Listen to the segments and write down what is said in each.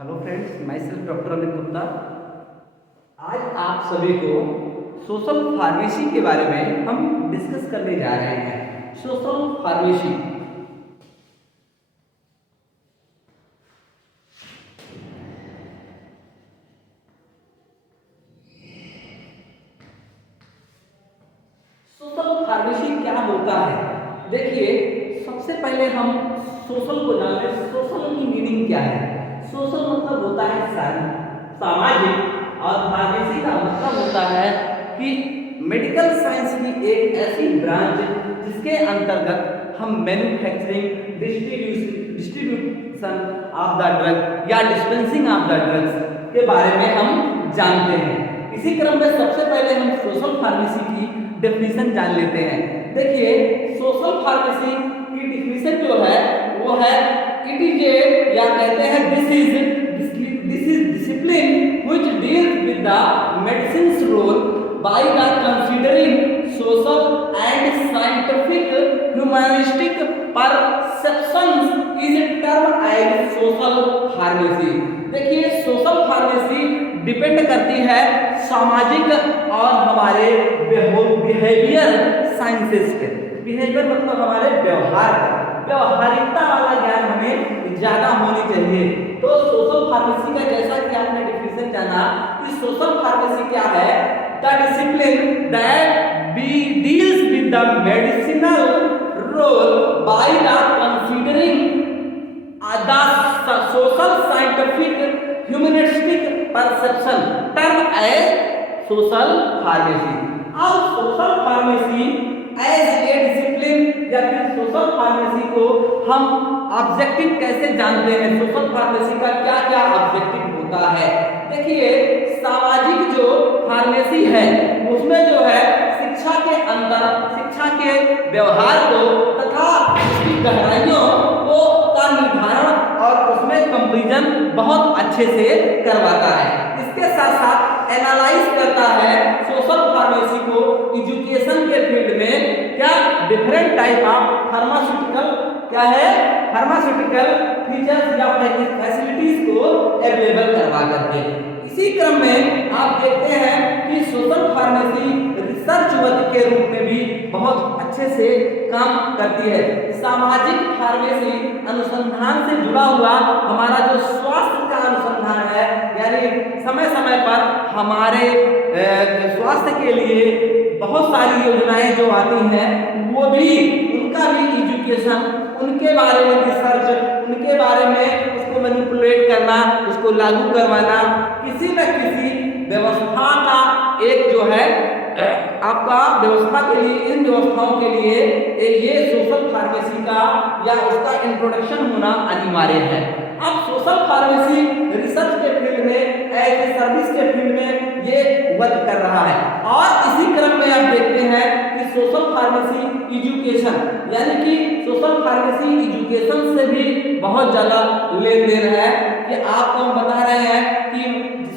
Hello friends, my self doctor Amit Gupta. आज आप सभी को सोशल फार्मेसी के बारे में हम डिस्कस करने जा रहे हैं। सोशल फार्मेसी सोशल फार्मेसी क्या होता है? देखिए, सबसे पहले हम सोशल को जान लें। सोशल की मीनिंग क्या है? सोशल मतलब होता है सामाजिक, और फार्मेसी का मतलब होता है कि मेडिकल साइंस की एक ऐसी ब्रांच जिसके अंतर्गत हम manufacturing, distribution of the drug या डिस्पेंसिंग ऑफ द ड्रग्स के बारे में हम जानते हैं। इसी क्रम में सबसे पहले हम सोशल फार्मेसी की डेफिनेशन जान लेते हैं। देखिए, सोशल फार्मेसी की डेफिनेशन जो है वो है इट इज ए, या कहते हैं this is discipline which deals with the medicine's role by the considering social and scientific humanistic perceptions is termed as social pharmacy। देखिए, सोशल फार्मेसी डिपेंड करती है सामाजिक और हमारे बिहेवियर साइंसेस पे। बिहेवियर मतलब हमारे व्यवहारिकता वाला ज्ञान हमें ज्यादा होनी चाहिए। तो सोशल फार्मेसी का, जैसा कि आपने डिफिनेशन जाना कि सोशल फार्मेसी क्या है, the discipline that deals with the medicinal role by the considering the social scientific humanistic perception term as social pharmacy. अब social pharmacy as a discipline या फिर सोशल फार्मेसी को हम ऑब्जेक्टिव कैसे जानते हैं? सोशल फार्मेसी का क्या क्या ऑब्जेक्टिव होता है? देखिए, सामाजिक जो फार्मेसी है उसमें जो है शिक्षा के व्यवहार को तथा उसकी गहराइयों को का निर्धारण और उसमें कंपैरिजन बहुत अच्छे से करवाता है। इसके साथ साथ एनालाइज करता है सोशल फार्मेसी को एजुकेशन के फील्ड में क्या डिफरेंट टाइप ऑफ फार्मास्यूटिकल क्या है, फार्मास्यूटिकल फीचर्स या फैसिलिटीज को अवेलेबल करवा करके। इसी क्रम में आप देखते हैं कि सोशल फार्मेसी रिसर्च वर्क के रूप में भी बहुत अच्छे से काम करती है। सामाजिक फार्मेसी अनुसंधान से जुड़ा हुआ हमारा जो स्वास्थ्य का अनुसंधान है, यानी समय समय पर हमारे स्वास्थ्य के लिए बहुत सारी योजनाएं जो आती हैं वो भी, उनका भी एजुकेशन, उनके बारे में रिसर्च, उनके बारे में उसको मैनिपुलेट करना, उसको लागू करवाना, किसी न किसी व्यवस्था का एक जो है आपका व्यवस्था के लिए, इन व्यवस्थाओं के लिए ये सोशल फार्मेसी का या उसका इंट्रोडक्शन होना अनिवार्य है। अब सोशल फार्मेसी रिसर्च के फील्ड में, एज सर्विस के फील्ड में ये वर्क कर रहा है। और इसी क्रम में आप देखते हैं कि सोशल फार्मेसी एजुकेशन, यानी कि सोशल फार्मेसी एजुकेशन से भी बहुत ज्यादा लेन देन है। कि आपको हम बता रहे हैं कि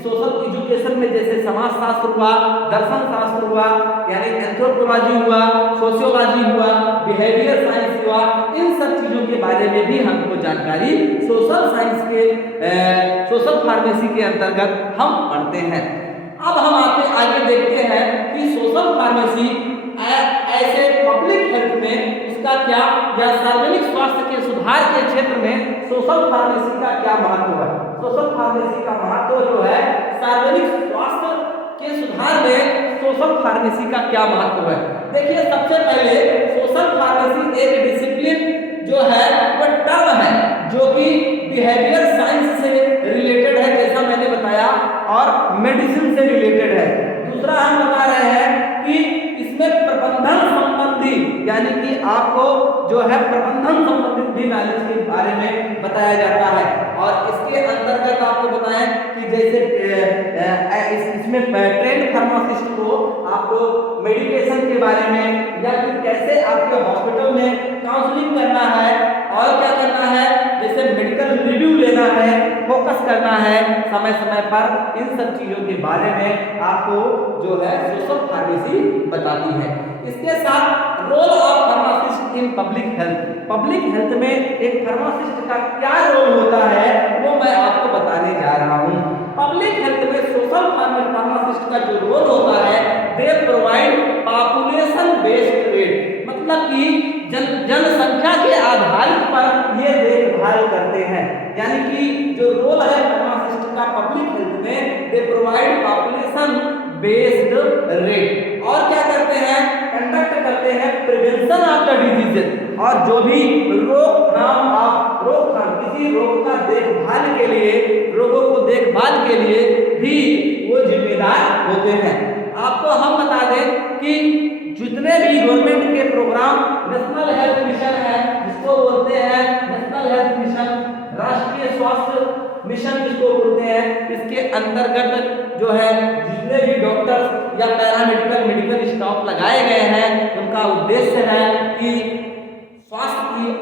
सोशल एजुकेशन में जैसे समाज शास्त्र हुआ, दर्शन शास्त्र हुआ, यानी एंथ्रोपोलॉजी हुआ, सोशियोलॉजी हुआ, बिहेवियर साइंस हुआ, इन सब चीजों के बारे में भी हमको जानकारी सोशल साइंस के सोशल फार्मेसी के अंतर्गत हम पढ़ते हैं। अब हम आगे देखते हैं कि सोशल फार्मेसी ऐसे पब्लिक हेल्थ में उसका क्या, या सार्वजनिक स्वास्थ्य के सुधार के क्षेत्र में सोशल फार्मेसी का क्या महत्व है। सोशल फार्मेसी का महत्व जो है, सार्वजनिक स्वास्थ्य के सुधार में सोशल फार्मेसी का क्या महत्व है? देखिए, सबसे पहले सोशल फार्मेसी एक डिसिप्लिन जो है वह टर्म है जो कि बिहेवियर साइंस से रिलेटेड है, जैसा मैंने बताया, और मेडिसिन से रिलेटेड है। दूसरा हम बता रहे हैं कि इसमें प्रबंधन संबंधी, यानी कि आपको जो है प्रबंधन संबंधित भी नॉलेज के बारे में बताया जाता है। और इसके अंतर्गत आपको बताएं कि जैसे इसमें ट्रेंड फार्मासिस्ट को आपको मेडिकेशन के बारे में, या फिर कैसे आपके हॉस्पिटल में काउंसलिंग करना है और क्या करना है, जैसे मेडिकल रिव्यू लेना है, फोकस करना है समय समय पर, इन सब चीजों के बारे में आपको जो है सोशल फार्मेसी बताती है। इसके साथ role of pharmacist in public health में एक फार्मासिस्ट का क्या रोल होता है वो मैं आपको बताने जा रहा हूँ। पब्लिक हेल्थ में सोशल फार्मासिस्ट का जो रोल होता है, they provide population based rate, मतलब कि जनसंख्या के आधार पर ये देखभाल करते हैं। यानी कि जो रोल है फार्मासिस्ट का पब्लिक हेल्थ में, they provide population based rate, और क्या करते हैं, कंडक्ट करते हैं प्रिवेंशन ऑफ द डिजीजेस, और जो भी रोकथाम किसी रोग का देखभाल के लिए, रोगों को देखभाल के लिए भी वो जिम्मेदार होते हैं। आपको हम बता दें कि जितने भी गवर्नमेंट के प्रोग्राम, नेशनल हेल्थ मिशन है जिसको बोलते हैं नेशनल हेल्थ मिशन, राष्ट्रीय स्वास्थ्य मिशन जिसको बोलते हैं, इसके अंतर्गत जो है जितने भी डॉक्टर्स या पैरामेडिकल मेडिकल स्टाफ लगाए गए हैं, उनका उद्देश्य है कि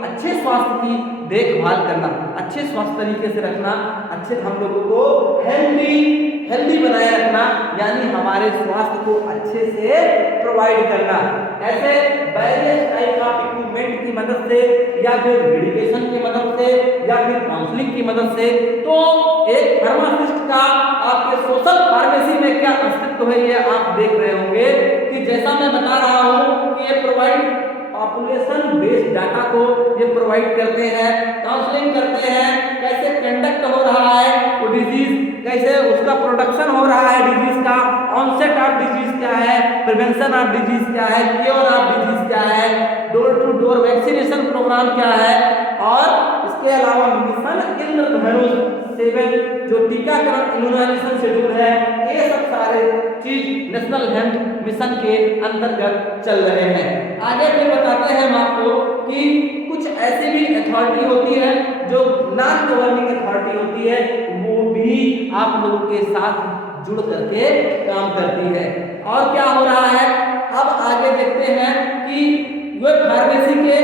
अच्छे स्वास्थ्य की देखभाल करना, अच्छे स्वास्थ्य तरीके से रखना, अच्छे हम लोगों को हेल्दी बनाए रखना, यानी हमारे स्वास्थ्य को अच्छे से प्रोवाइड करना। ऐसे वेरियस टाइप ऑफ इक्विपमेंट की मदद से, या फिर मेडिकेशन की मदद से, या फिर काउंसलिंग की मदद से। तो एक फार्मासिस्ट का आपके सोशल फार्मेसी में क्या अस्तित्व है, ये आप देख रहे होंगे कि जैसा मैं बता रहा हूँ कि ये प्रोवाइड पॉपुलेशन बेस्ड डाटा को ये प्रोवाइड करते हैं, काउंसलिंग करते हैं, कैसे कंडक्ट हो रहा है वो डिजीज, कैसे उसका प्रोडक्शन हो रहा है डिजीज का, ऑनसेट ऑफ डिजीज क्या है, प्रिवेंशन ऑफ डिजीज क्या है, क्योर ऑफ डिजीज क्या है, door to door vaccination programme क्या है, और इसके अलावा मिशन इंद्रधनुष 7 जो टीकाकरण इम्यूनाइजेशन शेड्यूल है, ये सब सारे चीज नेशनल हेल्थ मिशन के अंतर्गत चल रहे हैं। आगे फिर बताते हैं हम आपको कि कुछ ऐसी भी अथॉरिटी होती है जो नॉन गवर्निंग अथॉरिटी होती है, वो भी आप लोगों के साथ जुड़ करके काम करती है। और क्या हो रहा है, अब आगे देखते हैं कि ये फार्मेसी के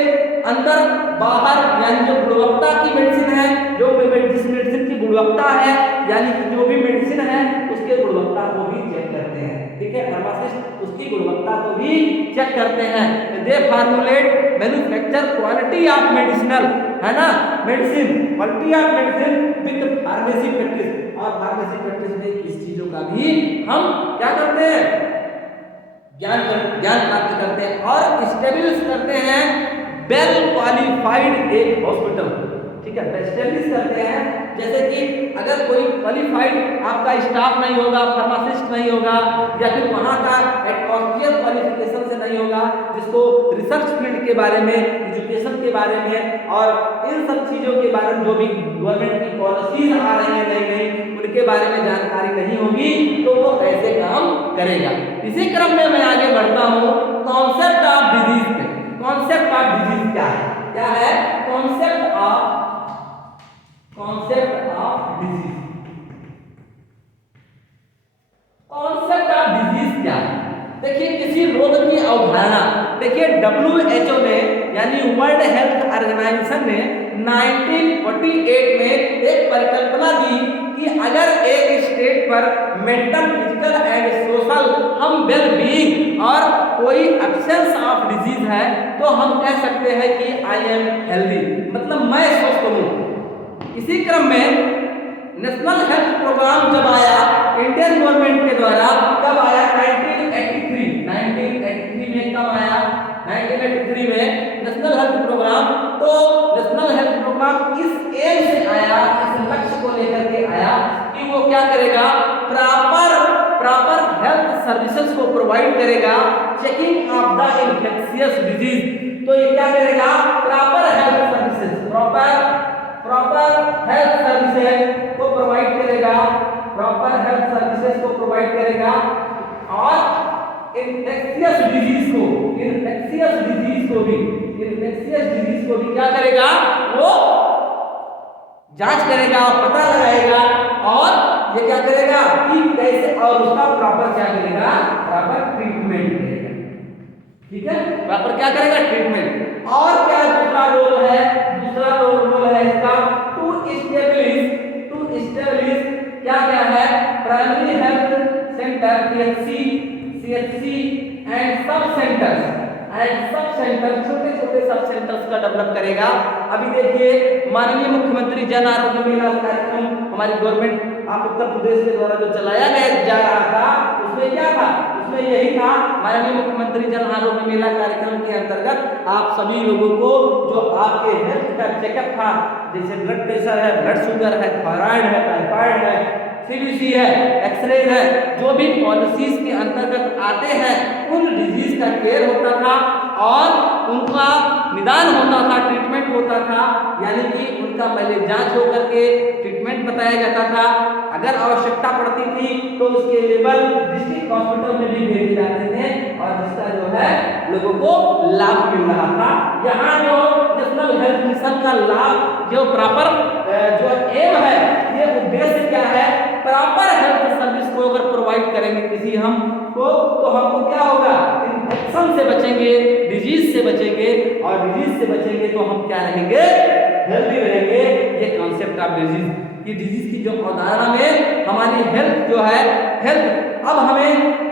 अंदर बाहर, यानी जो गुणवत्ता की मेडिसिन है, जो जिस मेडिसिन की गुणवत्ता है, यानी कि जो भी मेडिसिन है उसके गुणवत्ता को भी चेक करते हैं। ठीक है, फार्मासिस्ट उसकी गुणवत्ता को भी चेक करते हैं। They formulate manufacture quality of medicinal, है ना, medicine quality of medicine with pharmacy practice, और फार्मेसी प्रैक्टिस में इस चीजों का भी हम क्या करते हैं, ज्ञान प्राप्त करते हैं और स्टेब्लिश करते हैं वेल क्वालिफाइड एक हॉस्पिटल। ठीक है, एस्टेब्लिश करते हैं, जैसे कि अगर कोई क्वालिफाइड आपका स्टाफ नहीं होगा, फार्मासिस्ट नहीं होगा, या फिर वहाँ का एटमॉस्फेयर क्वालिफिकेशन से नहीं होगा, जिसको रिसर्च फील्ड के बारे में, एजुकेशन के बारे में और इन सब चीज़ों के बारे में जो भी गवर्नमेंट की पॉलिसीज आ रही है नई उनके बारे में जानकारी नहीं होगी, तो वो कैसे काम करेगा। इसी क्रम में मैं आगे बढ़ता हूँ कॉन्सेप्ट ऑफ डिजीज पे। कॉन्सेप्ट ऑफ डिजीज क्या है? Concept of disease. Concept of disease क्या है? देखिए, किसी रोग की अवधारणा, देखिए WHO ने, यानी वर्ल्ड हेल्थ ऑर्गेनाइजेशन ने 1948 में एक परिकल्पना दी कि अगर एक स्टेट पर मेंटल, फिजिकल एंड सोशल हम वेल बीइंग और कोई एब्सेंस ऑफ डिजीज है, तो हम कह सकते हैं कि आई एम हेल्दी, मतलब मैं स्वस्थ हूँ। इसी क्रम में नेशनल हेल्थ प्रोग्राम जब आया इंडियन गवर्नमेंट के द्वारा, कब आया? 1983 में कब आया? 1983 में नेशनल हेल्थ प्रोग्राम। तो नेशनल हेल्थ प्रोग्राम इस एम से आया, इस लक्ष्य को लेकर के आया कि वो क्या करेगा, प्रॉपर हेल्थ सर्विसेज को प्रोवाइड करेगा, checking of the infectious disease. तो ये क्या करेगा, प्रॉपर हेल्थ सर्विसेज को प्रोवाइड करेगा, प्रॉपर हेल्थ सर्विसेज को प्रोवाइड करेगा, और इन्फेक्शियस डिजीज को भी क्या करेगा, वो जांच करेगा, पता लगाएगा, और ये क्या करेगा कि कैसे, और उसका प्रॉपर क्या करेगा, प्रॉपर ट्रीटमेंट करेगा। ठीक है, प्रॉपर क्या करेगा, ट्रीटमेंट। और क्या दूसरा रोल है? दूसरा रोल है इसका टू इस्टेब्लिश क्या है, primary health centre, CHC and सब सेंटर्स, डेवलप करेगा। अभी देखिए माननीय मुख्यमंत्री जन आरोग्य मेला कार्यक्रम हमारी गवर्नमेंट आप उत्तर प्रदेश के द्वारा जो चलाया गया जा रहा था, उसमें क्या था, उसमें यही था माननीय मुख्यमंत्री जन आरोग्य मेला कार्यक्रम के अंतर्गत आप सभी लोगों को जो आपके हेल्थ का चेकअप था, जैसे ब्लड प्रेशर है, ब्लड शुगर है, थायराइड है, टाइफाइड है, सीबीसी है, एक्सरे है, जो भी पॉलिसीज के अंतर्गत आते हैं उन डिजीज का केयर होता था और उनका निदान होता था, ट्रीटमेंट होता था। यानी कि उनका पहले जांच होकर के ट्रीटमेंट बताया जाता था। अगर आवश्यकता पड़ती थी तो उसके लेवल डिस्ट्रिक्ट हॉस्पिटल में भी भेजे जाते थे और जिसका जो है लोगों को लाभ मिल रहा था। यहाँ जो नेशनल हेल्थ मिशन का लाभ जो प्रॉपर जो एम है, ये उद्देश्य क्या है, प्रॉपर हेल्थ सर्विस को अगर प्रोवाइड करेंगे किसी हम को तो हमको क्या होगा, इन्फेक्शन से बचेंगे, डिजीज से बचेंगे और डिजीज से बचेंगे तो हम क्या रहेंगे, हेल्दी रहेंगे। ये कॉन्सेप्ट ऑफ डिजीज की डिजीज की जो अवधारणा में हमारी हेल्थ जो है, हेल्थ अब हमें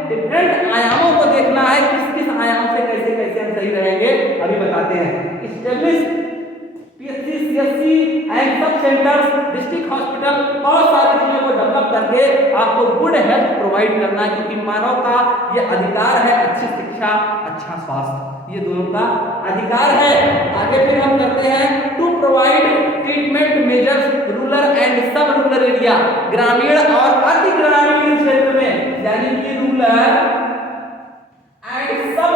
डिफरेंट आयामों को देखना है, किस किस आयाम से कैसे कैसे हम सही रहेंगे अभी बताते हैं। इस्टेब्लिश पीएचसी, सीएचसी एंड सब सेंटर्स, डिस्ट्रिक्ट हॉस्पिटल, बहुत सारी चीजों को डेवलप करके आपको गुड हेल्थ प्रोवाइड करना है, क्योंकि मानव का ये अधिकार है, अच्छी शिक्षा, अच्छा स्वास्थ्य, ये दोनों का अधिकार है। आगे फिर हम करते हैं to provide treatment measures rural and sub rural area, ग्रामीण और अति ग्रामीण क्षेत्र में, यानी कि rural and sub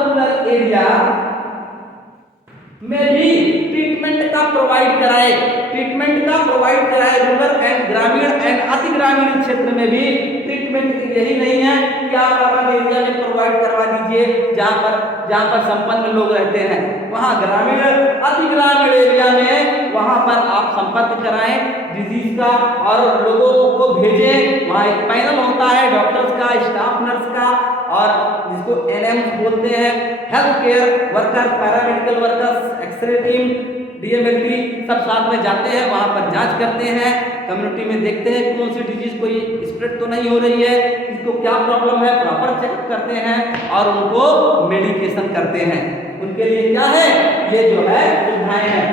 rural area में भी ट्रीटमेंट का प्रोवाइड कराए, रूरल एंड ग्रामीण एंड अति ग्रामीण क्षेत्र में भी ट्रीटमेंट। यही नहीं है कि आप अर्बन एरिया में प्रोवाइड करवा दीजिए जहाँ पर संपन्न लोग रहते हैं, वहाँ ग्रामीण अति ग्रामीण एरिया में वहाँ पर आप संपर्क कराएं डिजीज का और लोगों को भेजें। वहाँ एक पैनल होता है डॉक्टर्स का, स्टाफ नर्स का और जिसको एनएम बोलते हैं, health care worker, paramedical workers, x ray team, DMLT सब साथ में जाते हैं, वहाँ पर जांच करते हैं, कम्युनिटी में देखते हैं कौन सी डिजीज कोई स्प्रेड तो नहीं हो रही है, किसको क्या प्रॉब्लम है, प्रॉपर चेकअप करते हैं और उनको मेडिकेशन करते हैं। उनके लिए क्या है, ये जो है सुविधाएं हैं।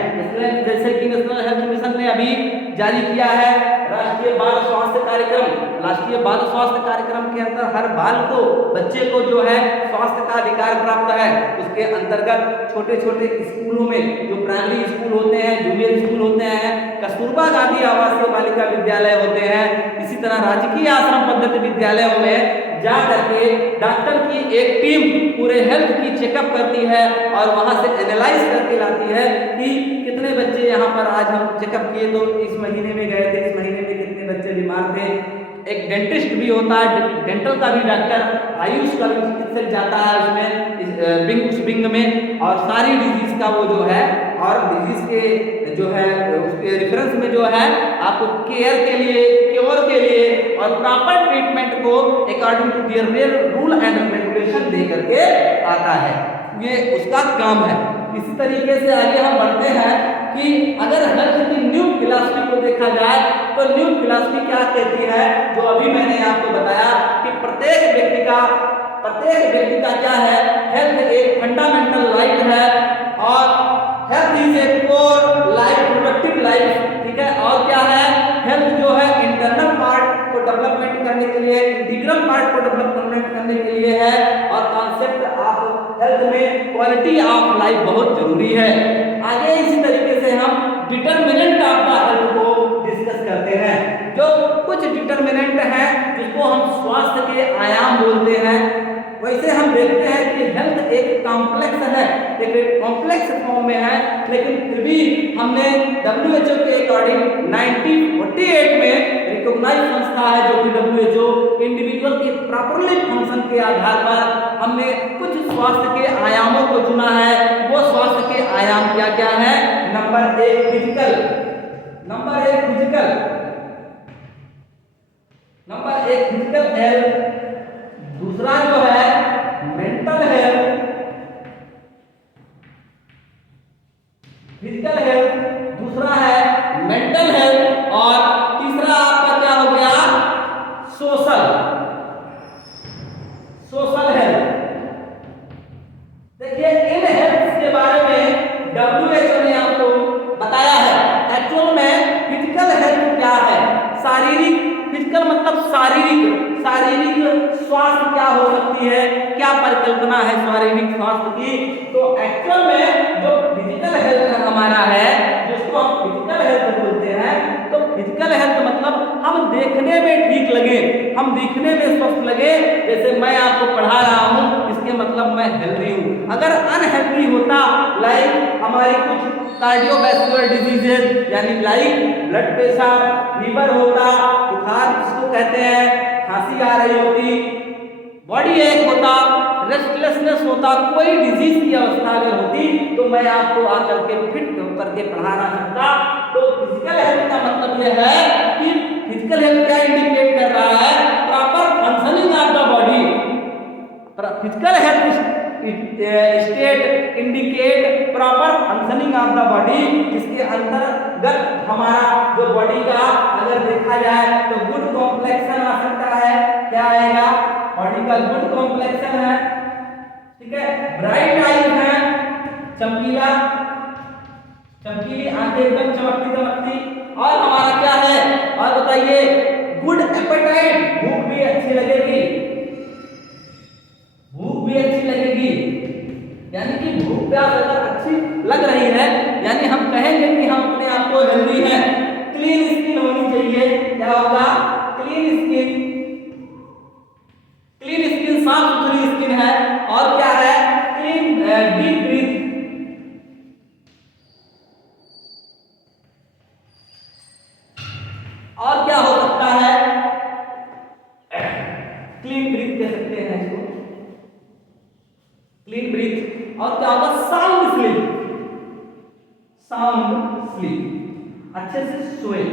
जैसे कि नेशनल हेल्थ मिशन ने अभी जारी किया है राष्ट्रीय बाल स्वास्थ्य कार्यक्रम। राष्ट्रीय बाल स्वास्थ्य कार्यक्रम के अंदर हर बाल को, बच्चे को जो है स्वास्थ्य का अधिकार प्राप्त है। उसके अंतर्गत छोटे छोटे स्कूलों में जो प्राइमरी स्कूल होते हैं, जूनियर स्कूल होते हैं, कस्तूरबा गांधी आवासीय बालिका विद्यालय होते हैं, इसी तरह राजकीय आश्रम पद्धति विद्यालयों में जा करके डॉक्टर की एक टीम पूरे हेल्थ की चेकअप करती है और वहां से एनालाइज करके लाती है कि कितने बच्चे यहाँ पर आज हम चेकअप किए तो इस महीने में गए थे, इस महीने में कितने बच्चे बीमार थे। एक डेंटिस्ट भी होता है, डेंटल का भी डॉक्टर, आयुष का भी चिकित्सक जाता है उसमें उस विंग में और सारी डिजीज का वो जो है और डिजीज के जो है उसके रेफरेंस में जो है आपको केयर के लिए, क्योर के लिए और प्रॉपर ट्रीटमेंट को according to their rule and regulation दे करके आता है। ये उसका काम है। इसी तरीके से आगे हम बढ़ते हैं कि अगर हेल्थ की न्यू फिलॉसफी को देखा जाए तो न्यू फिलॉसफी क्या कहती है, जो अभी मैंने आपको बताया कि प्रत्येक व्यक्ति का क्या है, हेल्थ एक फंडामेंटल राइट है और health is a core life, productive life, ठीक है। और क्या है, हेल्थ जो है इंटरनल पार्ट को डेवलपमेंट करने के लिए, इंटीग्रल पार्ट को डेवलपमेंट करने के लिए है और कॉन्सेप्ट ऑफ हेल्थ में क्वालिटी ऑफ लाइफ बहुत जरूरी है। आगे इसी तरीके से हम डिटरमिनेंट ऑफ द हेल्थ को डिस्कस करते हैं। जो कुछ डिटरमिनेंट हैं जिसको हम स्वास्थ्य के आयाम बोलते हैं, वैसे हम देखते हैं कि हेल्थ एक कॉम्प्लेक्स है, एक कॉम्प्लेक्स फॉर्म में है, लेकिन फिर भी हमने WHO के अकॉर्डिंग 1948 में रिकॉग्नाइज संस्था है जो कि WHO इंडिविजुअल के प्रॉपरली फंक्शन के आधार पर हमने कुछ स्वास्थ्य के आयामों को चुना है। वो स्वास्थ्य के आयाम क्या क्या है? नंबर एक फिजिकल, हेल्थ, दूसरा जो है मेंटल हेल्थ, फिजिकल हेल्थ, दूसरा है मेंटल हेल्थ और तीसरा आपका क्या हो गया? Social health. देखिए इन हेल्थ के बारे में शारीरिक शारीरिक स्वास्थ्य क्या हो सकती है, क्या परिकल्पना है शारीरिक स्वास्थ्य की। तो एक्चुअल में जो फिजिकल हेल्थ हमारा है, जिसको हम फिजिकल हेल्थ बोलते हैं, तो फिजिकल हेल्थ मतलब हम देखने में ठीक लगे, हम दिखने में स्वस्थ लगे। जैसे मैं आपको पढ़ा रहा हूँ, इसके मतलब मैं हेल्दी हूँ। अगर अनहेल्दी होता, लाइक हमारी कुछ कार्डियोवैस्कुलर डिजीजेज यानी लाइक ब्लड प्रेशर, फीवर होता, बुखार जिसको कहते हैं, खांसी आ रही होती, बॉडी एक होता, रेस्टलेसनेस होता, कोई डिजीज की अवस्था अगर होती, तो मैं आपको आकर के फिट करके पढ़ा ना सकता। तो फिजिकल हेल्थ का मतलब यह है कि फिजिकल हेल्थ क्या इंडिकेट कर रहा है, proper functioning of the body. Physical health state indicate proper functioning of the body, जिसके अंतर्गत हमारा जो बॉडी का अगर देखा जाए तो गुड कॉम्प्लेक्शन आ सकता है। क्या आएगा, बॉडी का गुड कॉम्प्लेक्शन है, ठीक है, ब्राइट आईज है, चमकीला चमकीली आंखें एकदम चमकती चमकती, और हमारा क्या है, और बताइए, गुड एपेटाइट, भूख भी अच्छी लगेगी, भूख भी अच्छी लगेगी, यानी कि भूख प्यास अगर अच्छी लग रही है, यानी हम कहेंगे कि हम अपने आप को हेल्दी है। क्लीन स्किन होनी चाहिए, क्या होगा, क्लीन स्किन, क्लीन स्किन साफ सुथरी स्किन है, और क्या है, क्लीन डीप ब्रीथ, और क्या हो सकता है, क्लीन ब्रीथ कह सकते हैं इसको, क्लीन ब्रीथ, और क्या होगा, साउंड स्लीप, साउंड स्लीप, अच्छे से सोए,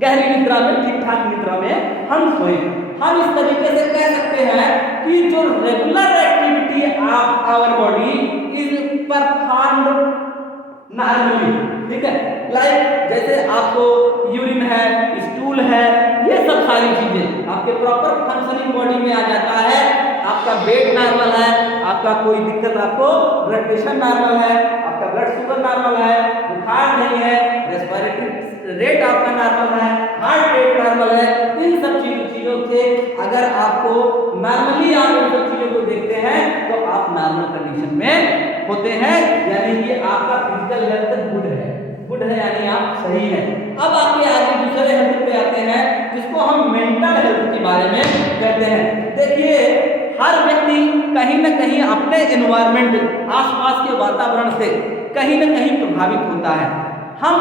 गहरी निद्रा में, ठीक ठाक निद्रा में हम सोए। हम इस तरीके से कह सकते हैं कि जो regular activity of our body is performed normally, ठीक है, लाइक जैसे आपको यूरिन है, स्टूल है, ये सब सारी चीजें आपके प्रॉपर फंक्शनिंग बॉडी में आ जाता है। आपका वेट नॉर्मल है, आपका कोई दिक्कत, आपको ब्लड प्रेशर नॉर्मल है, आपका ब्लड शुगर नॉर्मल है, बुखार नहीं है, रेस्पिरेटरी रेट आपका नॉर्मल है, हार्ट रेट नॉर्मल है, इन सब चीजों से अगर आपको नॉर्मली आप इन सब चीजों को देखते हैं तो आप नॉर्मल कंडीशन में होते हैं, यानी कि आपका फिजिकल हेल्थ गुड है, गुड है यानी आप सही है। अब आपके आगे दूसरे हेल्थ पे आते हैं, जिसको हम मेंटल हेल्थ के बारे में कहते हैं। देखिए, हर व्यक्ति कहीं ना कहीं अपने एनवायरनमेंट, आसपास के वातावरण से कहीं ना कहीं प्रभावित होता है। हम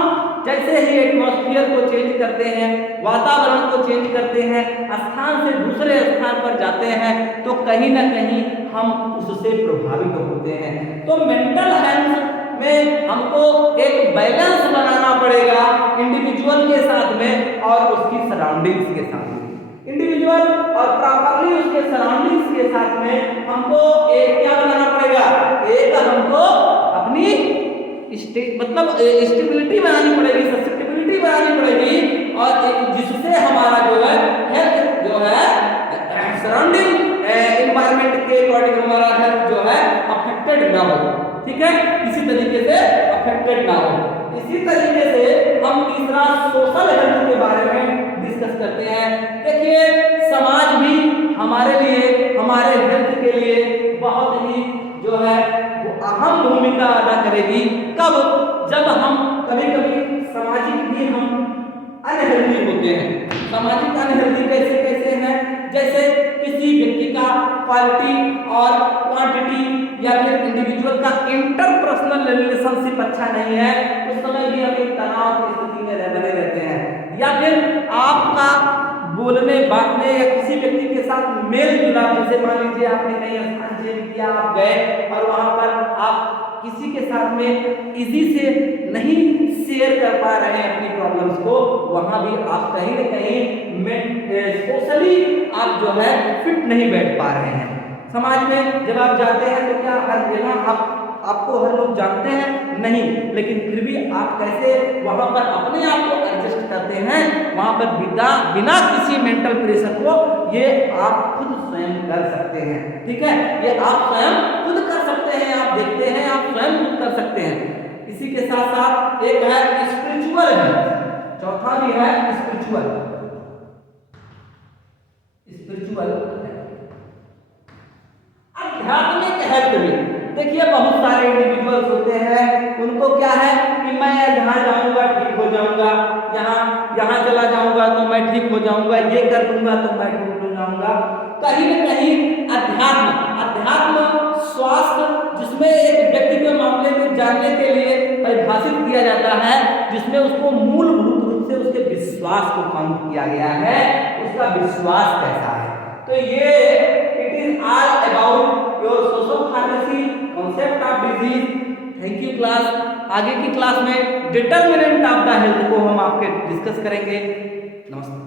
जैसे ही एटमॉस्फेयर को चेंज करते हैं, वातावरण को चेंज करते हैं, स्थान से दूसरे स्थान पर जाते हैं, तो कहीं ना कहीं हम उससे प्रभावित होते हैं। तो मेंटल हेल्थ में हमको एक बैलेंस बनाना पड़ेगा इंडिविजुअल के साथ में और उसकी सराउंडिंग्स के साथ में। इंडिविजुअल और प्रॉपरली उसके सराउंडिंग्स के साथ में हमको एक क्या बनाना पड़ेगा, एक हमको अपनी मतलब स्टेबिलिटी बनानी पड़ेगी, सस्टेनेबिलिटी बनानी पड़ेगी, और जिससे हमारा जो है हेल्थ जो है सराउंडिंग एनवायरनमेंट के अकॉर्डिंग हमारा हेल्थ जो है अफेक्टेड ना हो, ठीक है, इसी तरीके से अफेक्टेड ना हो। इसी तरीके से हम तीसरा सोशल हेल्थ के बारे में डिस्कस करते हैं। देखिए, समाज भी हमारे लिए, हमारे हेल्थ के लिए बहुत ही जो है वो अहम भूमिका अदा करेगी। कब, जब हम कभी कभी सामाजिक भी हम अनहेल्दी होते हैं। सामाजिक अनहेल्दी कैसे कैसे हैं, जैसे किसी व्यक्ति का क्वालिटी और क्वांटिटी या फिर इंडिविजुअल का इंटरपर्सनल रिलेशनशिप अच्छा नहीं है, उस समय भी हम एक तनाव की स्थिति में बने रहते हैं। या फिर आपका बोलने बातने या किसी व्यक्ति के साथ मेल जुलाप, जैसे मान लीजिए आपने कहीं स्थान चेंज किया, आप गए और वहां पर आप किसी के साथ में इजी से नहीं शेयर कर पा रहे हैं अपनी प्रॉब्लम्स को, वहां भी आप कहीं ना कहीं सोशली आप जो है फिट नहीं बैठ पा रहे हैं। समाज में जब आप जाते हैं तो क्या हर जगह आपको हर लोग जानते हैं? नहीं, लेकिन फिर भी आप कैसे वहां पर अपने आप को एडजस्ट करते हैं, वहां पर बिना किसी मेंटल प्रेशर को, ये आप खुद स्वयं कर सकते हैं। ठीक है, ये आप स्वयं खुद कर सकते हैं, आप देखते हैं, आप स्वयं खुद कर सकते हैं। इसी के साथ साथ एक है स्पिरिचुअल हेल्थ, चौथा भी है स्पिरिचुअल। Spiritual health. आध्यात्मिक हेल्थ में देखिए बहुत सारे इंडिविजुअल्स होते हैं, उनको क्या है कि मैं यहाँ जाऊंगा ठीक हो जाऊंगा, यहाँ चला जाऊंगा तो मैं ठीक हो जाऊंगा, ये कर दूंगा तो मैं ठीक हो जाऊंगा। कहीं न कहीं अध्यात्म स्वास्थ्य जिसमें एक व्यक्ति के मामले को जानने के लिए परिभाषित किया जाता है, जिसमें उसको मूलभूत रूप से उसके विश्वास को काउंट किया गया है, उसका विश्वास कैसा है। तो ये it is all about your social pharmacy concept of disease. Thank you class. आगे की क्लास में डिटर्मिनेंट ऑफ द हेल्थ को हम आपके डिस्कस करेंगे। नमस्ते।